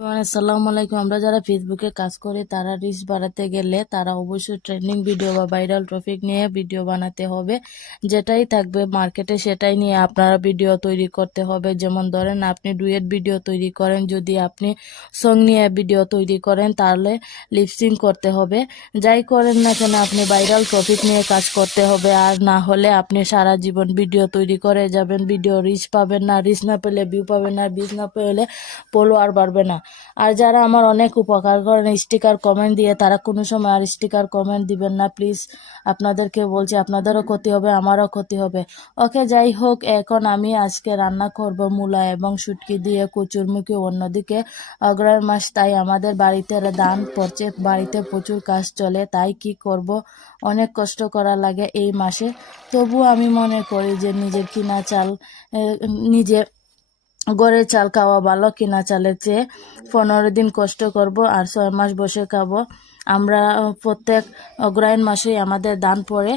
আসসালামু আলাইকুম। আমরা যারা ফেসবুকে কাজ করি তারা রিচ বাড়াতে গেলে তারা অবশ্যই ট্রেন্ডিং ভিডিও বা ভাইরাল টপিক নিয়ে ভিডিও বানাতে হবে। যেটাই থাকবে মার্কেটে সেটাই নিয়ে আপনারা ভিডিও তৈরি করতে হবে। যেমন ধরেন আপনি ডুয়েট ভিডিও তৈরি করেন, যদি আপনি সং নিয়ে ভিডিও তৈরি করেন তাহলে লিপসিং করতে হবে। যাই করেন না কেন আপনি ভাইরাল টপিক নিয়ে কাজ করতে হবে, আর না হলে আপনি সারা জীবন ভিডিও তৈরি করে যাবেন, ভিডিও রিচ পাবেন না, রিচ না পেলে ভিউ পাবেন না, ভিউজ না পেলে ফলোয়ার বাড়বে না। আর যারা আমার অনেক উপকার করেন স্টিকার কমেন্ট দিয়ে, তারা কোনো সময় আর স্টিকার কমেন্ট দিবেন না প্লিজ। আপনাদেরকে বলছি, আপনাদেরও ক্ষতি হবে আমারও ক্ষতি হবে। ওকে, যাই হোক, এখন আমি আজকে রান্না করব মূলা এবং শুটকি দিয়ে কচুরমুখী। অন্যদিকে অগ্রহায়ণ মাস, তাই আমাদের বাড়িতে ধান পড়ছে, বাড়িতে প্রচুর কাজ চলে, তাই কি করব, অনেক কষ্ট করা লাগে এই মাসে। তবু আমি মনে করি যে নিজের কিনা চাল, নিজে গড়ের চাল খাওয়া ভালো কিনা চালের চেয়ে। 15 দিন কষ্ট করব আর 6 মাস বসে খাবো। আমরা প্রত্যেক অগ্রহায়ণ মাসেই আমাদের ধান পড়ে।